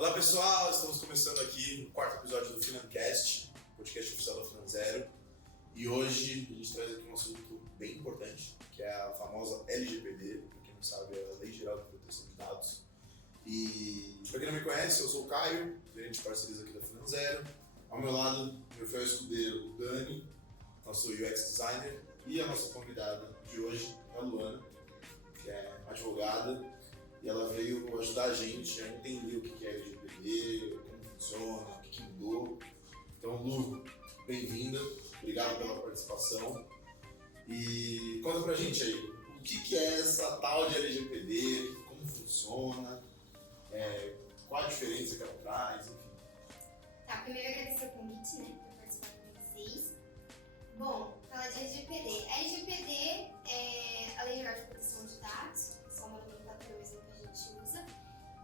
Olá pessoal, estamos começando aqui o quarto episódio do Financast, podcast oficial da Finanzero. E hoje a gente traz aqui um assunto bem importante, que é a famosa LGPD, para quem não sabe é a Lei Geral de Proteção de Dados. E para quem não me conhece, eu sou o Caio, gerente de parcerias aqui da Finanzero. Ao meu lado, meu fiel escudeiro, o Dani, nosso UX designer, e a nossa convidada de hoje é a Luana, que é advogada. E ela veio ajudar a gente a entender o que é LGPD, como funciona, o que mudou. Então, Lu, bem-vinda, obrigado pela participação. E conta pra gente aí, o que é essa tal de LGPD, como funciona, qual a diferença que ela traz, enfim. Tá, primeiro agradecer o convite, né, para participar com vocês. Bom, falar de LGPD. A LGPD é a Lei Geral de Proteção de Dados, só uma nomenclatura mesmo que a gente usa,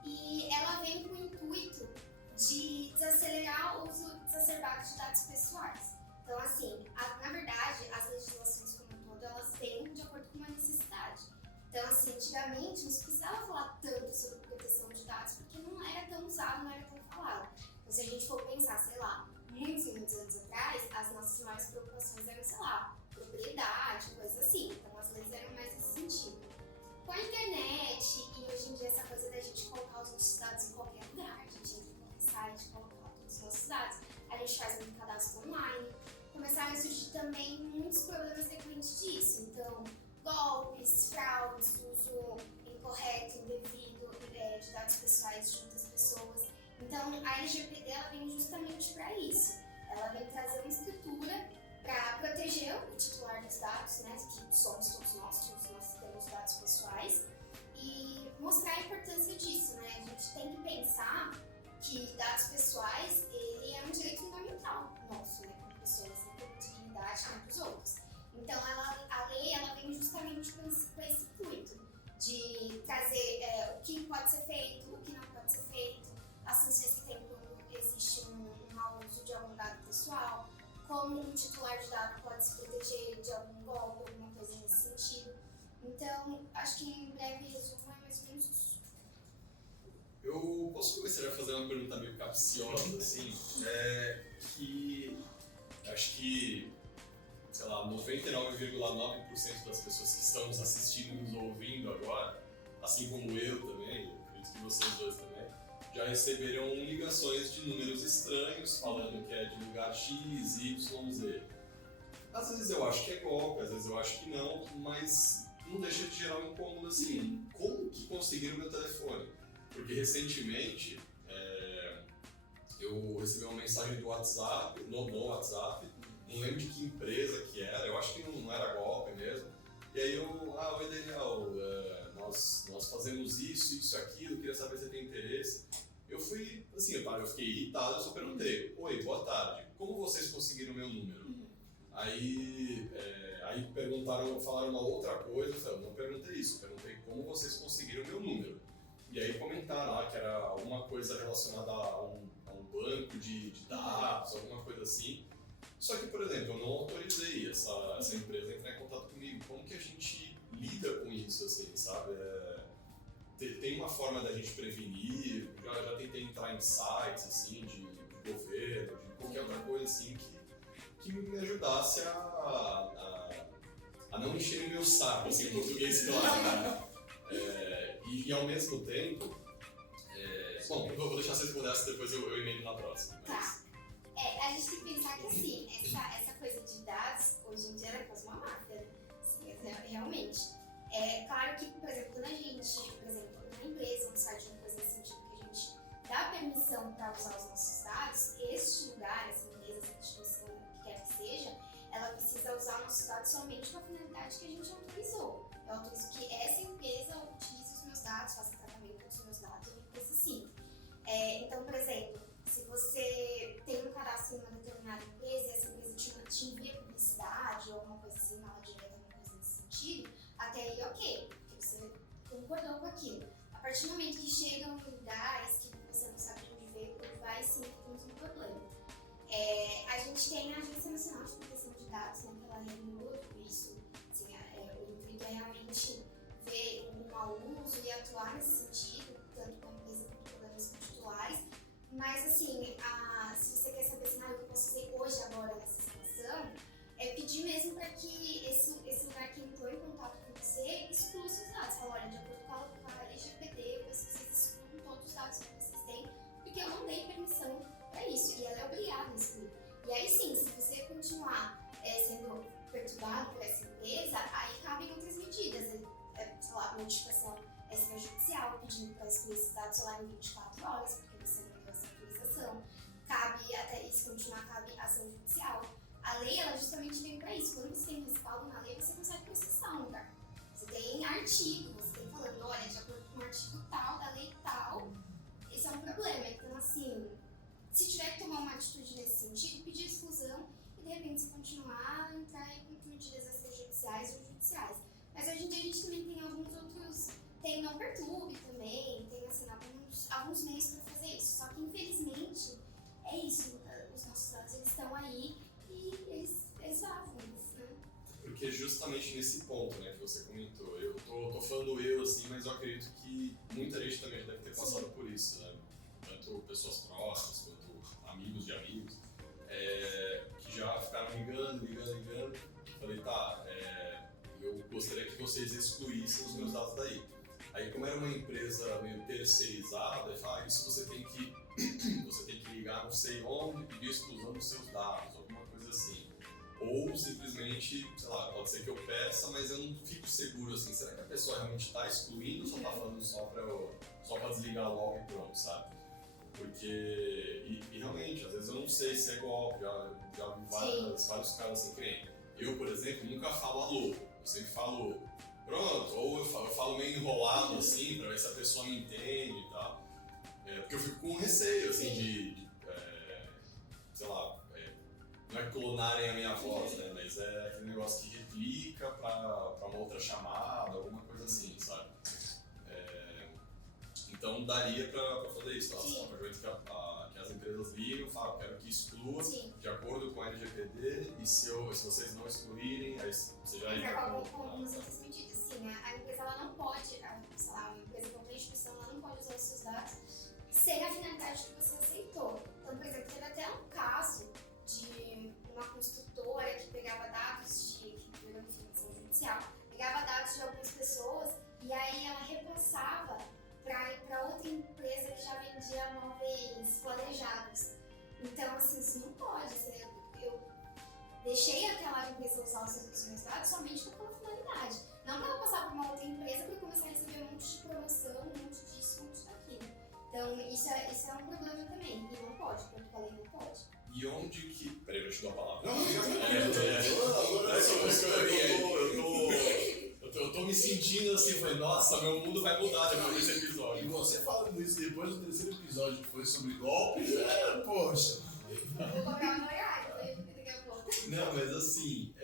e ela vem com o intuito de desacelerar o uso exacerbado de dados pessoais. Então, assim, na verdade, as legislações como um todo, elas vêm de acordo com uma necessidade. Então, assim, antigamente não se precisava falar tanto sobre proteção de dados porque não era tão usado, não era tão falado. Então, se a gente for pensar, sei lá, muitos anos atrás, as nossas maiores preocupações eram, sei lá, propriedade, coisas assim. Então, as leis eram mais nesse sentido. Com a internet e hoje em dia essa coisa da gente colocar os nossos dados em qualquer lugar, a gente entra em qualquer site, coloca lá todos os nossos dados, a gente faz um cadastro online, começaram a surgir também muitos problemas decorrentes disso. Então, golpes, fraudes, uso incorreto, indevido de dados pessoais junto às pessoas. Então, a LGPD ela vem justamente para isso. Ela vem trazer uma estrutura para proteger o titular dos dados, né, que somos todos nós temos dados pessoais, e mostrar a importância disso, né? A gente tem que pensar que dados pessoais ele é um direito fundamental nosso, né, como pessoas, né, como dignidade como os outros. Então, a lei ela vem justamente com esse intuito de trazer o que pode ser feito, o que não pode ser feito, as sanções que tem quando existe um mau uso de algum dado pessoal, como um titular de dado pode se proteger de algum golpe, alguma coisa nesse sentido. Então, acho que em breve resumo é mais ou menos isso. Eu posso começar a fazer uma pergunta meio capciosa, assim, que acho que, sei lá, 99,9% das pessoas que estão nos assistindo e nos ouvindo agora, assim como eu também, eu acredito que vocês dois também, já receberam ligações de números estranhos falando que é de lugar X, Y, Z. Às vezes eu acho que é golpe, às vezes eu acho que não, mas não deixa de gerar um incômodo assim. Como que conseguiram meu telefone? Porque recentemente eu recebi uma mensagem do WhatsApp, no WhatsApp, não lembro de que empresa que era, eu acho que não era golpe mesmo. E aí oi Daniel, nós fazemos isso, aquilo, queria saber se você tem interesse. Eu fui, assim, eu fiquei irritado, eu só perguntei, oi, boa tarde, como vocês conseguiram meu número? Aí falaram uma outra coisa, eu não perguntei isso, perguntei como vocês conseguiram meu número. E aí comentaram que era alguma coisa relacionada a um banco de dados, alguma coisa assim. Só que, por exemplo, eu não autorizei essa empresa a entrar em contato comigo. Como que a gente lida com isso, assim, sabe? Tem uma forma da gente prevenir, já tentei entrar em sites, assim, de governo, de qualquer outra coisa, assim, que me ajudasse a não encher o meu saco, assim, em português, claro, né? E ao mesmo tempo, bom, eu vou deixar você responder essa, depois eu emendo na próxima. Tá. A gente tem que pensar que, assim, essa coisa de dados, hoje em dia, é quase uma máfia, né? Assim, realmente. Claro que, por exemplo, quando a gente, por exemplo, uma empresa, um site, uma coisa nesse sentido, que a gente dá permissão para usar os nossos dados, este lugar, essa empresa, essa instituição, o que quer que seja, ela precisa usar nossos dados somente com a finalidade que a gente autorizou. Eu autorizo que essa empresa utilize os meus dados, faça tratamento dos meus dados, uma coisa assim. Então, por exemplo, se você tem um cadastro em uma determinada empresa e essa empresa te envia publicidade ou alguma coisa assim, mala direta, alguma coisa nesse sentido, até aí ok, porque você concordou com aquilo. A partir do momento que chegam em lugares que você não sabe de onde veio, onde vai, sim, temos um problema. A gente tem a Agência Nacional de Proteção de Dados, né, que ela regula tudo isso. Assim, o intuito é realmente ver o mau uso e atuar nesse sentido, tanto com a empresa quanto com os titulares, Mas assim, se você quer saber assim, o que eu posso fazer hoje, agora, nessa situação, é pedir mesmo para que esse lugar que entrou em contato com você exclua seus dados. Fala, olha, de acordo com a LGPD, eu peço que vocês excluam todos os dados que vocês têm, porque eu não dei permissão para isso, e ela é obrigada a excluir. E aí sim, se você continuar sendo perturbado por essa empresa, aí cabem outras medidas, sei lá, notificação extrajudicial, pedindo para excluir esses dados lá em 24 horas, porque você não deu essa autorização. Cabe, até isso continuar, cabe ação judicial. A lei, ela justamente vem para isso. Quando você tem respaldo na lei, você consegue processar um lugar. Você tem artigo, você tem falando, olha, de acordo com o artigo tal, da lei tal, esse é um problema. Então, assim, se tiver que tomar uma atitude nesse sentido, pedir exclusão e, de repente, se continuar, entrar em medidas extrajudiciais ou judiciais. Mas hoje em dia a gente também tem alguns outros, tem Não Perturbe também, tem, assim, alguns meios para fazer isso. Só que, infelizmente, é isso, os nossos dados, eles estão aí e eles vazam, né? Porque justamente nesse ponto, né, que você comentou, eu tô falando eu assim, mas eu acredito que muita gente também já deve ter passado por isso, né? Tanto pessoas próximas quanto amigos de amigos, que já ficaram ligando. Falei, tá, eu gostaria que vocês excluíssem os meus dados daí. Aí, como era uma empresa meio terceirizada, eu falei, isso você tem que ligar não sei onde e pedir exclusão dos seus dados, alguma coisa assim. Ou simplesmente, sei lá, pode ser que eu peça, mas eu não fico seguro assim, será que a pessoa realmente está excluindo ou só está falando só para desligar logo e pronto, sabe? Porque, e realmente, às vezes eu não sei se é golpe, já vi vários casos assim, que nem eu, por exemplo, nunca falo alô, eu sempre falo pronto, ou eu falo meio enrolado assim, pra ver se a pessoa me entende e tal. Porque eu fico com receio, assim, sei lá, não é clonarem a minha voz, né, mas é aquele negócio que replica pra uma outra chamada, alguma coisa assim, sabe? Então daria pra fazer isso, tá? A partir do momento que as empresas ligam, falam, quero que exclua de acordo com a LGPD, e se vocês não excluírem, aí você já entra com algumas outras medidas. Sim, a empresa ela não pode, sei lá, uma empresa como a instituição, ela não pode usar os seus dados sem a finalidade que você aceitou. Então, por exemplo, teve até um caso de uma construtora que pegava dados que virou ação judicial, pegava dados de algumas pessoas e aí ela repassava para outra empresa que já vendia móveis planejados. Então, assim, isso não pode. Eu deixei aquela empresa usar os meus dados somente com aquela finalidade. Não para ela passar para uma outra empresa para começar a receber um monte de promoção, um monte disso, um monte daquilo. Então, isso é um problema também. E não pode, porque a lei não pode. E onde que... Peraí, eu te dou a palavra. Eu tô me sentindo assim, falei, nossa, meu mundo vai mudar depois desse episódio. E você falando isso depois do terceiro episódio, que foi sobre golpes, poxa. Vou colocar no horário, daqui a pouco. Não, mas assim,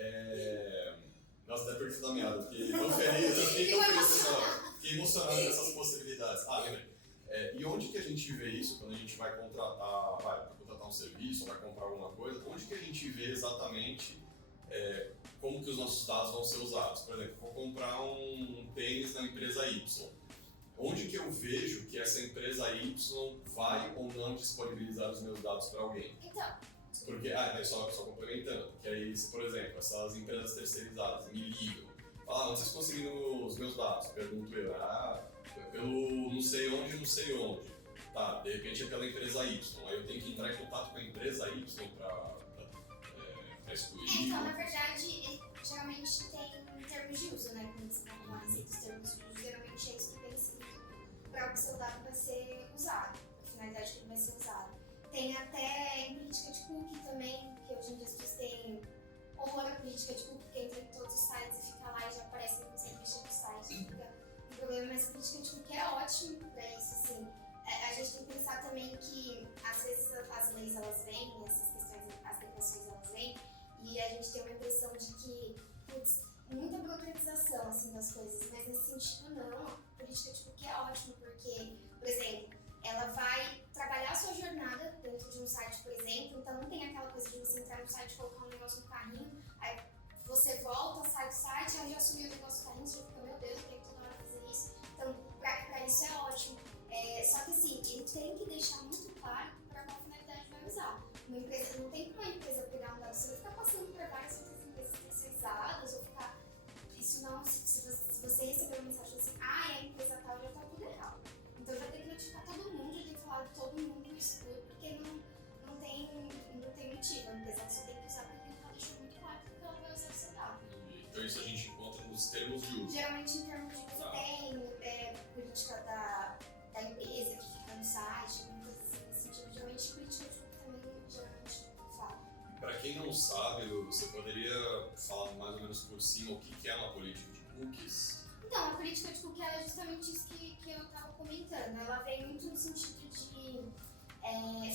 nossa, até perdi da meada, fiquei tão feliz, fiquei emocionado com essas possibilidades. Lembrei. E onde que a gente vê isso quando a gente vai contratar um serviço, vai comprar alguma coisa? Onde que a gente vê exatamente como que os nossos dados vão ser usados? Por exemplo, vou comprar um tênis na empresa Y. Onde que eu vejo que essa empresa Y vai ou não disponibilizar os meus dados para alguém? Então. Porque, só complementando, porque aí, se, por exemplo, essas empresas terceirizadas me ligam, falam, onde vocês conseguiram os meus dados? Pergunto eu, pelo não sei onde. Tá, de repente é pela empresa Y, aí eu tenho que entrar em contato com a empresa Y pra excluir. Então, na verdade, geralmente tem termos de uso, né? Quando você vai falar assim, dos termos de uso, geralmente é isso que vem escrito para o que seu dado vai ser usado, a finalidade que ele vai ser usado. Tem até em política de cookie também, que hoje em dia as pessoas têm horror a política de cookie, que entra em todos os sites e fica lá e já aparece que você mexer no site. Fica um problema, mas a política de cookie é ótimo para isso, assim. A gente tem que pensar também que às vezes as leis elas vêm, essas questões, as regulações elas vêm, e a gente tem uma impressão de que, muita burocratização assim, das coisas, mas nesse sentido não. A política de cookie é ótimo, porque, por exemplo, ela vai trabalhar a sua jornada dentro de um site, por exemplo, então não tem aquela coisa de você entrar no site, colocar um negócio no carrinho, aí você volta, sai do site, aí já sumiu o negócio no carrinho, você já fica, meu Deus, eu tenho que toda hora fazer isso. Então, pra isso é ótimo. Só que assim, ele tem que deixar muito claro objetiva. A empresa só tem que usar porque ela deixou muito claro que ela vai usar o seu dado. Então isso a gente encontra nos termos de uso. Geralmente em termos de uso tem política da empresa que fica no site, alguma coisa assim nesse sentido. Geralmente política de cookie também geralmente fala. Para quem não sabe, Lu, você poderia falar mais ou menos por cima o que é uma política de cookies? Então, a política de cookie é justamente isso que eu estava comentando. Ela vem muito no sentido de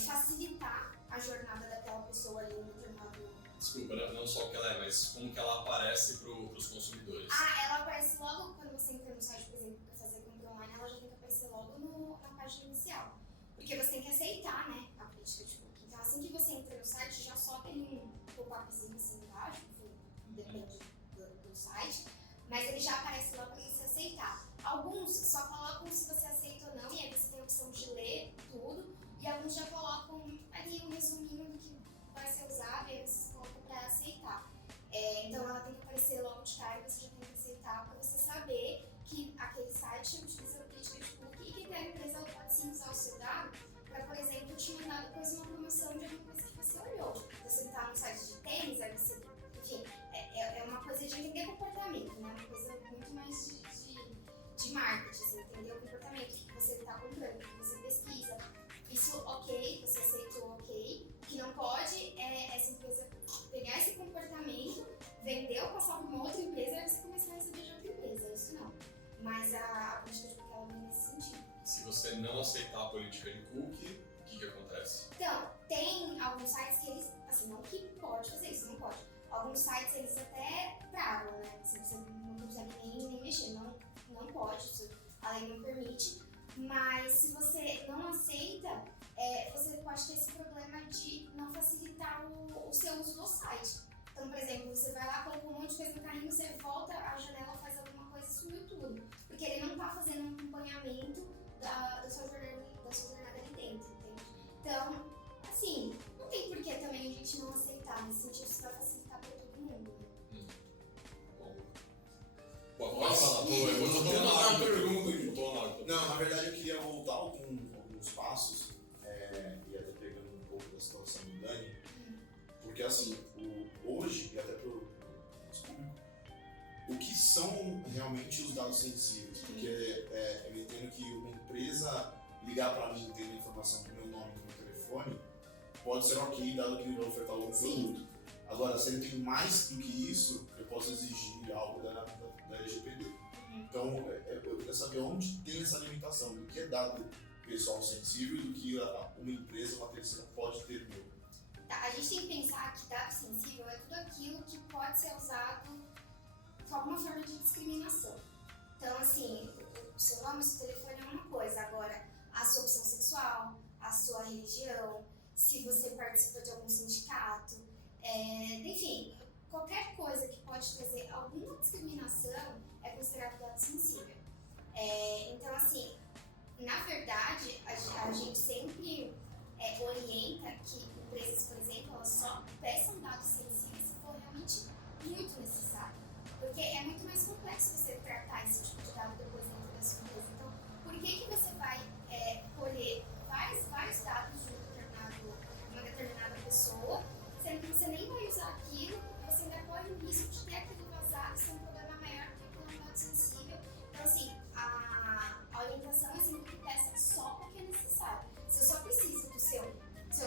facilitar a jornada daquela pessoa ali em um determinado... Desculpa, não só o que ela é, mas como que ela aparece para os consumidores. Ela aparece logo quando você entra no site, por exemplo, para fazer compra online, ela já tem que aparecer logo na página inicial. Porque você tem que aceitar, né, a política de cookie. Então, assim que você entra no site, já sobe ali um pop-upzinho assim embaixo, enfim, depende do site, mas ele já aparece lá para você aceitar. Alguns só colocam se você aceita ou não, e aí você tem a opção de ler tudo, e alguns já colocam ali um resuminho do que vai ser usado, e aí você coloca para aceitar. Então ela tem que aparecer logo de cara, você já tem que aceitar para você saber que aquele site utiliza a política de cookie e que a empresa pode sim usar o seu dado para, por exemplo, te mandar depois uma promoção de alguma coisa que você olhou. Você está no site de tênis, aí você, enfim, é uma coisa de entender comportamento, né? Uma coisa muito mais de marketing, você entender o comportamento, o que você está comprando, o que você pesquisa. Isso, ok, você aceitou, ok. O que não pode é essa empresa pegar esse comportamento, vender ou passar para uma outra empresa e você começar a receber de outra empresa. Isso não. Mas a política de cookie ela vem nesse sentido. Se você não aceitar a política de cookie, o que acontece? Então, tem alguns sites que eles, assim, não que pode fazer isso, não pode. Alguns sites eles até travam, né? Se você não consegue nem mexer, não pode, isso a lei não permite. Mas se você não aceita, você pode ter esse problema de não facilitar o seu uso do site. Então, por exemplo, você vai lá, coloca um monte de coisa no carrinho, você volta, a janela faz alguma coisa e sumiu tudo. Porque ele não está fazendo um acompanhamento da sua jornada ali dentro, entende? Então, assim, não tem por que também a gente não aceitar, nesse sentido isso vai facilitar para todo mundo, né? Bom, pode falar, pô, eu vou ter uma pergunta. Não, na verdade eu queria voltar alguns passos, e até pegando um pouco da situação do Dani, porque assim, hoje, e até para o nosso público, o que são realmente os dados sensíveis? Porque eu entendo que uma empresa ligar para mim tendo informação do meu nome e do meu telefone, pode ser ok, dado que ele vai ofertar algum produto. Agora, se ele tem mais do que isso, eu posso exigir algo da LGPD. Então, eu queria saber onde tem essa limitação do que é dado pessoal sensível e do que uma empresa, uma terceira pode ter meu. Tá, a gente tem que pensar que dado sensível é tudo aquilo que pode ser usado de alguma forma de discriminação. Então, assim, o seu nome, o seu telefone é uma coisa, agora a sua opção sexual, a sua religião, se você participa de algum sindicato, enfim, qualquer coisa que pode trazer alguma discriminação é considerado dado sensível. Então, assim, na verdade, a gente sempre orienta que empresas, por exemplo, elas só peçam dados sensíveis se for realmente muito necessário. Porque é muito mais complexo você tratar esse tipo de dado depois dentro da sua empresa. Então, por que você vai colher vários dados de uma determinada pessoa, sendo que você nem vai usar aquilo, você ainda corre o risco de ter aquilo vazado, ser um problema maior porque aquilo é um dado sensível. Então, assim, a orientação é sempre que peça só porque é necessário. Se eu só preciso do seu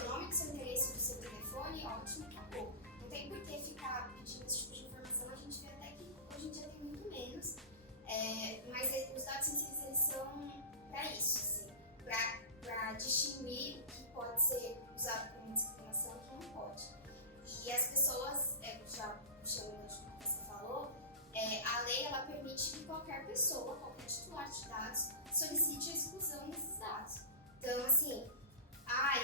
nome, do seu endereço, do seu telefone, ótimo, acabou. Não tem por que ficar pedindo esse tipo de informação. A gente vê até que hoje em dia tem muito menos. Mas os dados sensíveis, eles são para isso, assim, para distinguir o que pode ser usado como discriminação e o que não pode. E as pessoas, já puxando o que você falou, a lei ela permite que qualquer pessoa, qualquer titular de dados, solicite a exclusão desses dados. Então, assim,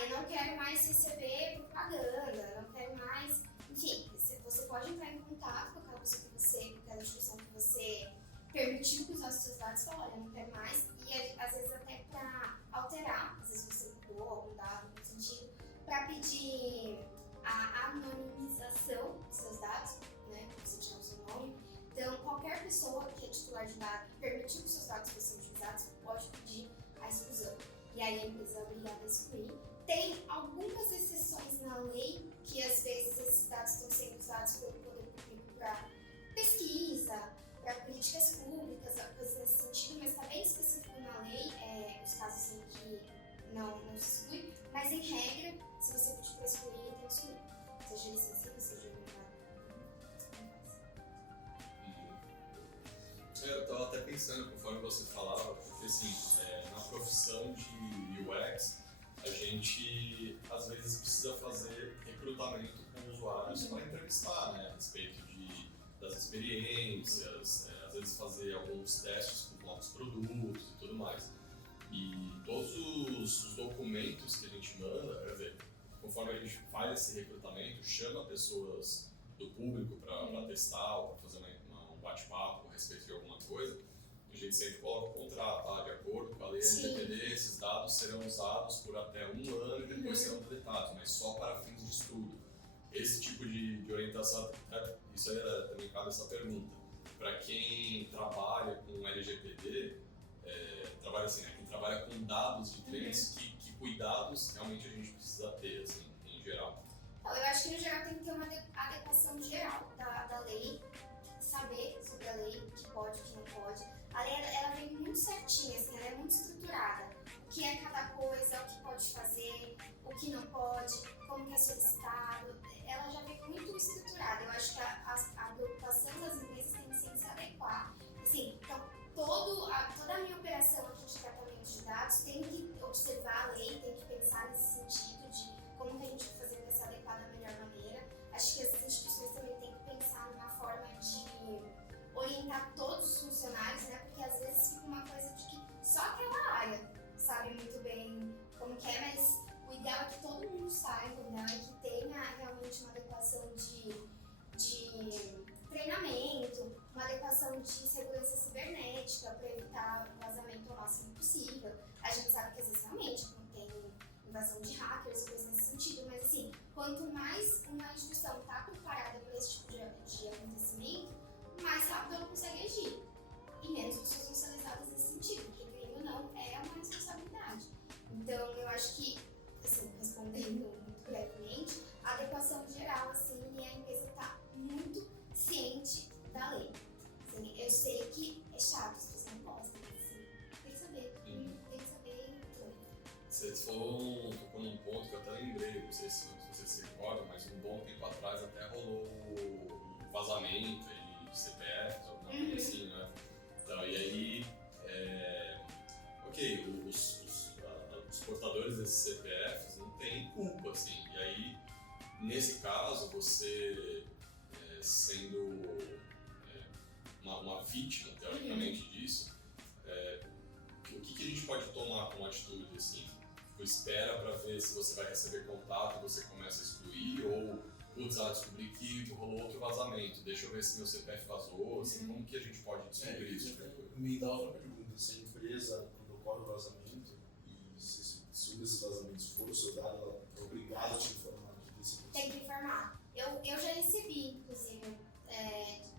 eu não quero mais receber propaganda, não quero mais... Enfim, você pode entrar em contato com aquela pessoa com aquela instituição que você permitiu que usasse seus dados e falar, olha, eu não quero mais. E às vezes até para alterar, às vezes você mudou algum dado no sentido, para pedir a anonimização dos seus dados, né, para você tirar o seu nome. Então, qualquer pessoa que é titular de dados e permitiu que seus dados fossem utilizados pode pedir a exclusão. E aí a empresa é obrigada a excluir. Tem algumas exceções na lei que que às vezes esses dados estão sendo usados pelo poder público para pesquisa, para políticas públicas, coisas nesse sentido, mas está bem específico na lei, os casos em que não se exclui, mas em regra, se você pedir para excluir, tem que excluir. Seja licenciado, seja Eu estava até pensando, conforme você falava, porque assim, na profissão de UX, a gente às vezes precisa fazer recrutamento com usuários para entrevistar, né, a respeito das experiências, às vezes fazer alguns testes com novos produtos e tudo mais. E todos os documentos que a gente manda, quer dizer, conforme a gente faz esse recrutamento, chama pessoas do público para testar ou para fazer um bate-papo a respeito de alguma coisa, a gente sempre coloca o contrato, de acordo com a lei LGPD, esses dados serão usados por até 1 ano e depois serão deletados, mas só para fins de estudo. Esse tipo de orientação, isso aí também cabe essa pergunta. Para quem trabalha com LGPD, trabalha assim, quem trabalha com dados de clientes, que cuidados realmente a gente precisa ter, assim, em geral? Então, eu acho que no geral tem que ter uma adequação geral da lei, saber sobre a lei, o que pode, o que não pode. A lei ela vem muito certinha, assim, ela é muito estruturada. O que é cada coisa, o que pode fazer, o que não pode, como que é solicitado. Ela já vem muito estruturada. Eu acho que a preocupação das empresas tem que sempre se adequar. Assim, então, toda a minha operação aqui de tratamento de dados tem que observar a lei, tem que pensar nesse sentido de como que a gente vai fazer para se adequar da melhor maneira. Acho que as instituições também têm que pensar numa forma de orientar todos os funcionários, né? Porque às vezes fica uma coisa de que só aquela área sabe muito bem como que é, mas o ideal é que todo mundo saiba, o ideal é que tenha realmente uma adequação de treinamento, uma adequação de segurança cibernética para evitar o vazamento ao máximo possível. A gente sabe que às vezes realmente tem invasão de hackers, coisas nesse sentido, mas assim, quanto mais uma instituição está preparada para esse tipo de acontecimento, mais rápido ela consegue agir. E menos pessoas vão ser lesadas nesse sentido, porque querendo ou não, é uma responsabilidade. Então, eu acho que, assim, respondendo muito brevemente, a adequação geral, assim, e a empresa está muito ciente da lei. Assim, eu sei que é chato, as pessoas não gostam, mas assim, tem que saber. Tem que saber tudo. Você tocou num ponto que eu até lembrei, não sei se você se recorda, mas um bom tempo atrás até rolou um vazamento de CPF, alguma coisa assim, né? Então, e aí, os portadores desses CPFs não têm culpa, assim, e aí, nesse caso, você sendo uma vítima, teoricamente, disso, o que a gente pode tomar como atitude, assim? Tipo, espera para ver se você vai receber contato e você começa a excluir, ou descobrir que rolou outro vazamento, deixa eu ver se meu CPF vazou, assim, como que a gente pode descobrir isso? Me dá outra pergunta, se a empresa, quando ocorre o vazamento, e se um desses vazamentos for o seu dado, ela é obrigada a te informar desse processo? Tem que informar. Eu já recebi, inclusive,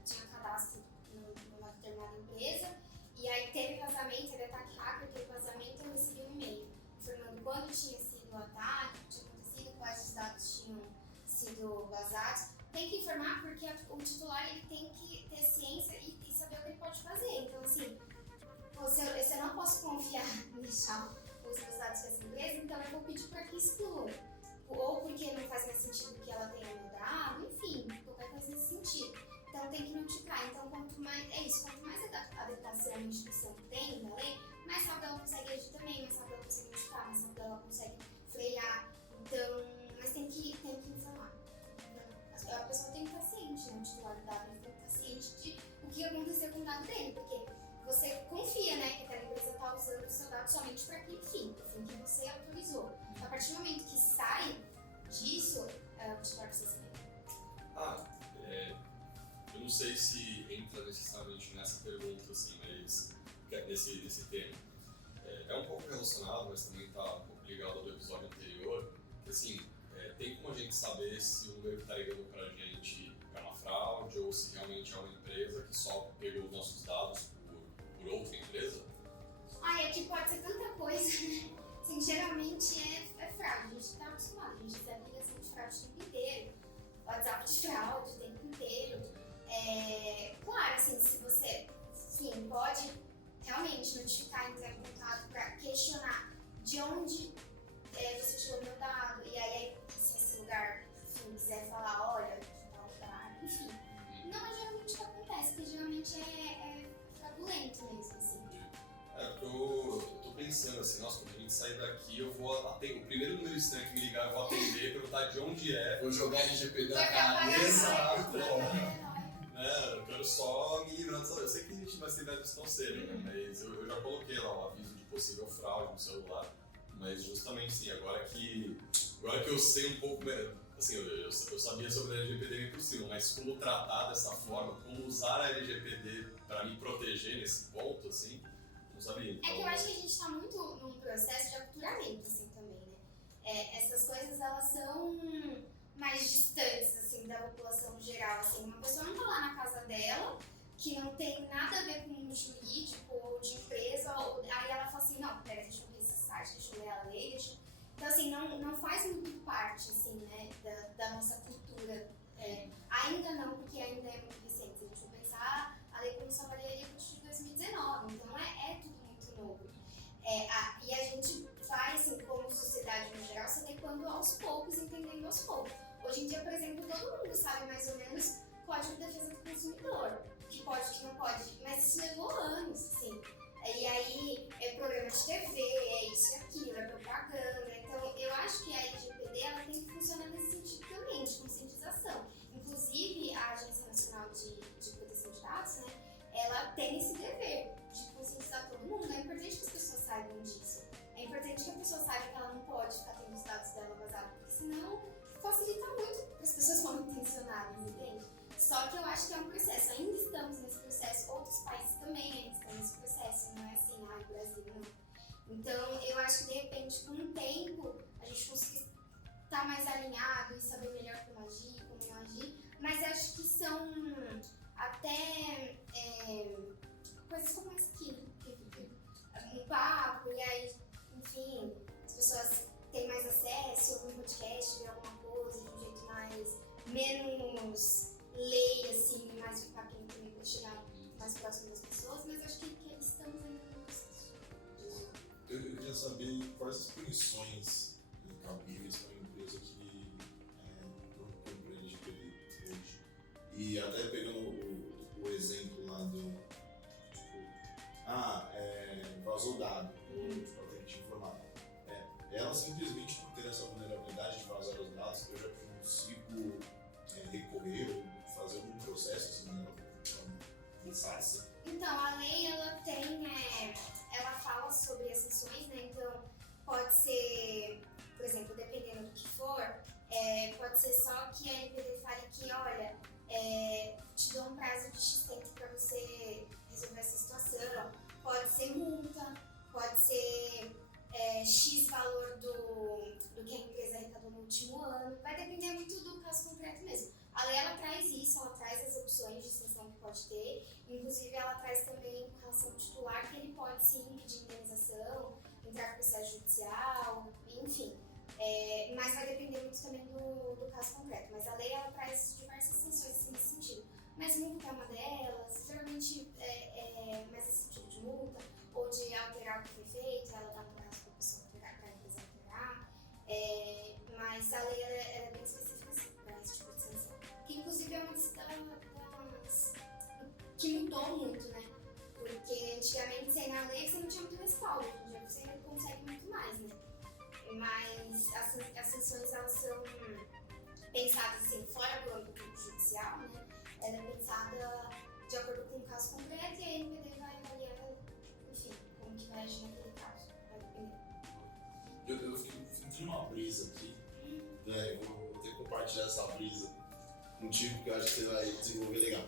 tinha cadastro numa determinada empresa, e aí teve vazamento, teve ataque hacker, teve vazamento, eu recebi um e-mail informando quando tinha sido o ataque, o que tinha acontecido, quais os dados tinham sido vazados. Tem que informar porque o titular ele tem que ter ciência e saber o que ele pode fazer. Então, assim, eu não posso confiar em deixar os meus dados dessa empresa, então eu vou pedir para que exclua. Ou porque não faz mais sentido que ela tenha mudado, enfim, qualquer coisa nesse sentido. Então tem que notificar. Então quanto mais adequação a instituição tem da lei, mais rápido ela consegue agir também, mais rápido ela consegue notificar, mais rápido ela consegue frear. Então, mas tem que informar. A pessoa tem que estar ciente, né? O titular do dado tem que estar ciente de o que aconteceu com o dado dele, porque você confia, né, que aquela empresa está usando o seu dado somente para aquele fim, o fim que você autorizou. Então, a partir do momento que sai disso, o titular precisa saber. Eu não sei se entra necessariamente nessa pergunta, assim, mas nesse tema. É um pouco relacionado, mas também está um pouco ligado ao episódio anterior, que assim, tem como a gente saber se o número que está ligando para a gente é uma fraude ou se realmente é uma empresa que só pegou os nossos dados por outra empresa? É que pode ser tanta coisa, né? Assim, geralmente é fraude, a gente está acostumado, a gente recebe ligação de fraude o tempo inteiro. WhatsApp de fraude o tempo inteiro. Claro, assim, se você, sim, pode realmente notificar, entrar em contato para questionar de onde você tirou meu dado, e aí se esse lugar, enfim, quiser falar, olha, tal lugar, enfim. Não é geralmente o que acontece, porque geralmente é fraudulento mesmo, assim. Eu tô pensando assim, nossa, quando a gente sair daqui, eu vou atender. O primeiro número estranho que me ligar, eu vou atender, perguntar de onde é. Vou jogar LGPD na Vai acabar cabeça. Eu quero só me livrar dessa. Eu sei que a gente vai ser dados tão cedo, né? Mas eu já coloquei lá o aviso de possível fraude no celular. Mas justamente sim, agora que eu sei um pouco, assim, eu sabia sobre a LGPD por cima, mas como tratar dessa forma, como usar a LGPD para me proteger nesse ponto, assim, não sabia. Então, que eu acho que a gente está muito num processo de aculturamento, assim, também, né? Essas coisas, elas são mais distantes, assim, da população geral, assim. Uma pessoa não tá lá na casa dela, que não tem nada a ver com o jurídico ou de empresa, aí ela fala assim, não, pera, deixa eu ver esse site, deixa eu ler a lei, Então, assim, não faz muito parte, assim, né, da nossa cultura. Ainda não, porque ainda é muito recente. Se a gente for pensar, a lei começou a valer a partir de 2019, então é tudo muito novo. E a gente vai, assim, como sociedade no geral, se adequando aos poucos, entendendo aos poucos. Hoje em dia, por exemplo, todo mundo sabe mais ou menos Código de Defesa do Consumidor, que pode, que não pode, mas isso levou anos, assim. E aí, programa de TV, isso e aquilo, propaganda. Então, eu acho que a LGPD ela tem que funcionar nesse sentido também, de conscientização. Inclusive, a Agência Nacional de Proteção de Dados, né, ela tem esse dever de conscientizar todo mundo. É importante que as pessoas saibam disso. É importante que a pessoa saiba que ela não pode ficar tendo os dados dela vazados, porque senão facilita muito para as pessoas mal intencionadas, entende? Só que eu acho que é um processo, ainda estamos nesse processo, outros países também ainda estão nesse processo, não é assim, o Brasil não. Então, eu acho que de repente, com o tempo, a gente conseguir estar mais alinhado e saber melhor como agir, como não agir, mas acho que são até coisas como essa aqui, um papo, e aí, enfim, as pessoas têm mais acesso, ouvem um podcast, ver alguma coisa de um jeito menos lei, assim, mais de papinho também para chegar mais próximo das pessoas, mas acho que estamos ainda no processo. Eu queria saber quais as punições cabíveis para uma empresa que cumpre LGPD hoje. E até pegando o exemplo lá do vazou dado, ela tem que te informar. Ela simplesmente por ter essa vulnerabilidade de vazar os dados, eu já consigo recorrer ou fazer algum processo assim, né? Então, a lei, ela tem, ela fala sobre as sanções, né? Então, pode ser, por exemplo, dependendo do que for, pode ser só que a NPD fale que, olha, te dou um prazo de X tempo para você resolver essa situação. Pode ser multa, pode ser X valor do que a empresa arrecadou no último ano. Vai depender muito do caso concreto mesmo. A lei, ela traz isso, ela traz as opções de sanção que pode ter. Inclusive, ela traz também com relação ao titular que ele pode sim pedir indenização, entrar com processo judicial, enfim. Mas vai depender muito também do caso concreto. Mas a lei, ela traz diversas sanções assim, nesse sentido. Mas multa é uma delas, geralmente mais nesse sentido de multa, ou de alterar o que foi feito, ela dá um prazo para a pessoa alterar, para a empresa alterar. Mas a lei ela é bem específica assim, para esse tipo de sanção. Que inclusive é uma das que mudou muito, né? Porque antigamente sem a lei você não tinha muito respaldo, hoje em dia você consegue muito mais, né? Mas as sanções elas são pensadas assim, fora do âmbito judicial, né? Ela é pensada de acordo com o caso concreto e a NPD vai avaliar, enfim, como que vai agir naquele caso. Vai depender. Eu fiquei numa brisa aqui, né? Eu vou ter que compartilhar essa brisa contigo, que eu acho que você vai desenvolver legal.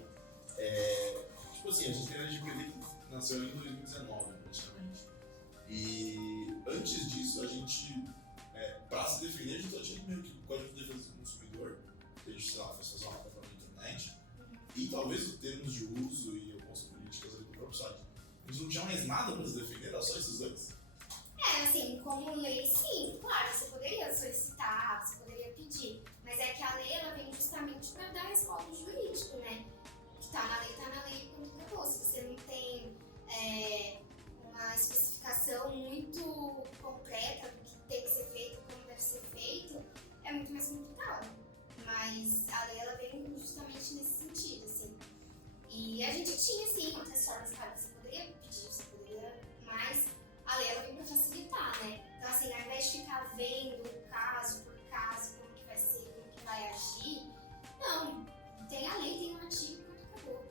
Tipo assim, a gente tem a LGPD que nasceu em 2019, praticamente. E antes disso, a gente, para se defender, a gente só tinha meio que o Código de Defesa do Consumidor, que a gente, sei lá, fez fazer uma compra na internet, e talvez os termos de uso e algumas políticas ali do próprio site. A gente não tinha mais nada para se defender, era só esses dois. Assim, como lei, sim, claro, você poderia solicitar, você poderia pedir, mas é que a lei ela vem justamente E a gente tinha, sim, outras formas, claro, que você poderia pedir, mas a lei ela vem pra facilitar, né? Então, assim, ao invés de ficar vendo caso por caso, como que vai ser, como que vai agir, não, tem a lei, tem um artigo, pronto, acabou.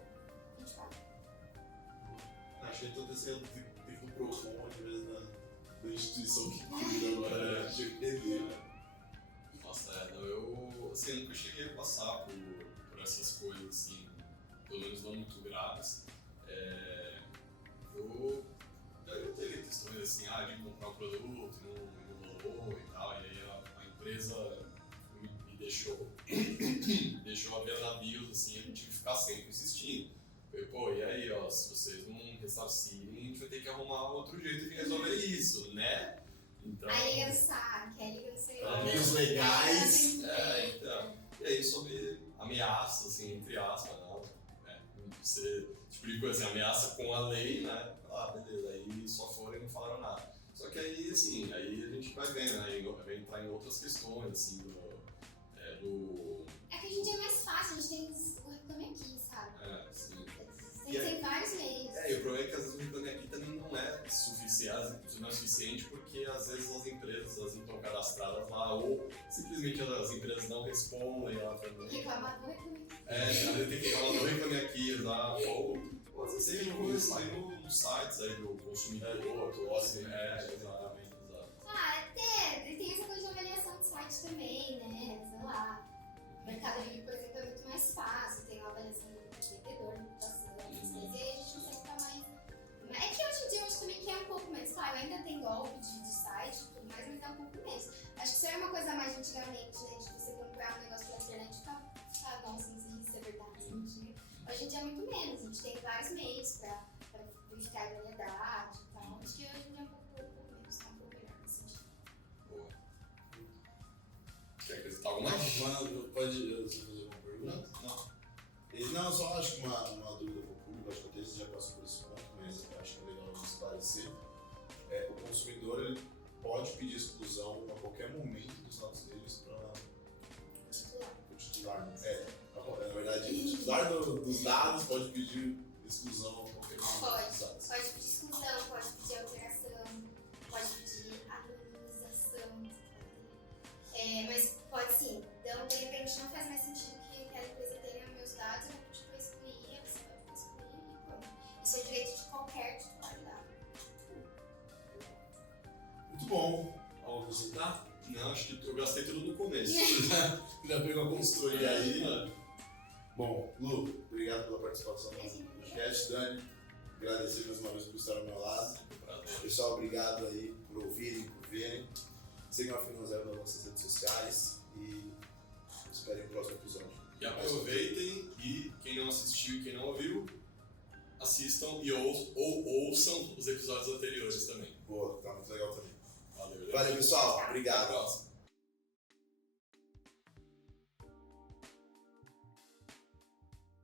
A gente fala. Achei que acontecendo tipo no PROCON, às vezes da instituição que cuida agora da LGPD, né? Nossa, não, eu assim, nunca cheguei a passar por essas coisas, assim, pelo menos não muito graves. Eu teve questões assim, de comprar um produto e não rolou e tal, e aí a empresa me deixou a ver navios, assim, eu tive que ficar sempre insistindo. Falei, pô, e aí, ó, se vocês não ressarcirem, a gente vai ter que arrumar outro jeito de resolver isso, né? Então, Aí liga no SAC, aí liga no sei lá. Meios legais. então. E aí, sobre ameaça, assim, entre aspas, não, né? Você, tipo de coisa assim, ameaça com a lei, né? Beleza, aí só foram e não falaram nada. Só que aí, assim, aí a gente vai vendo, né? Vai entrar em outras questões, assim, É que a gente é mais fácil, a gente tem o Reclame Aqui, sabe? Sim. Tem vários meios. E o problema é que às vezes o Reclame Aqui também não é suficiente, porque às vezes as empresas elas não estão cadastradas lá, ou simplesmente as empresas não respondem lá também. Reclamar do Reclame Aqui. Às vezes tem que reclamar do Reclame Aqui, exato. Ou às vezes tem que começar aí nos sites aí do consumidor, do assim, exatamente, exato. Tem essa coisa de avaliação de site também, né? Sei lá. O Mercado Livre, por exemplo, é muito mais fácil, tem uma avaliação do vendedor, reputação, essas coisas, e aí a gente consegue ficar mais. É que hoje em dia eu acho também que é um pouco menos, claro, ainda tem golpe de site e tudo mais, mas é um pouco menos. Acho que isso era uma coisa mais de antigamente, né? De você comprar um negócio pela internet e ficar, nossa, não sei se isso é verdade, né? Hoje em dia é muito menos, a gente tem vários meios pra verificar a idoneidade e tal. Acho que hoje em dia é um pouco menos, tá um pouco melhor nesse sentido. Boa. Quer acrescentar alguma coisa? Pode fazer uma pergunta? Não. Não, só acho que uma dúvida para o público, acho que até você já passou por esse ponto, mas acho que é legal esclarecer. O consumidor ele pode pedir exclusão a qualquer momento dos dados deles para o titular. Na verdade, o titular dos dados pode pedir exclusão a qualquer momento dos dados. Pode pedir exclusão, pode pedir alteração, pode pedir anonimização. Mas pode sim. Então, de repente, não faz mais sentido que aquela empresa tenha meus dados, eu vou pedir para excluir, você vai excluir e pronto. Isso é direito de qualquer titular de dados. Muito bom. Algo acrescentar? Não, acho que eu gastei tudo no começo. Já pegou a consultoria aí. mano. Bom, Lu, obrigado pela participação no podcast. Dani, agradecer mais uma vez por estar ao meu lado. Prazer. Pessoal, obrigado aí por ouvirem, por verem. Sigam a Final Zero nas nossas redes sociais e esperem o próximo episódio. E aproveitem e quem não assistiu e quem não ouviu, assistam e ouçam os episódios anteriores também. Boa, tá muito legal também. Valeu, Valeu, pessoal. Até a Obrigado. próxima.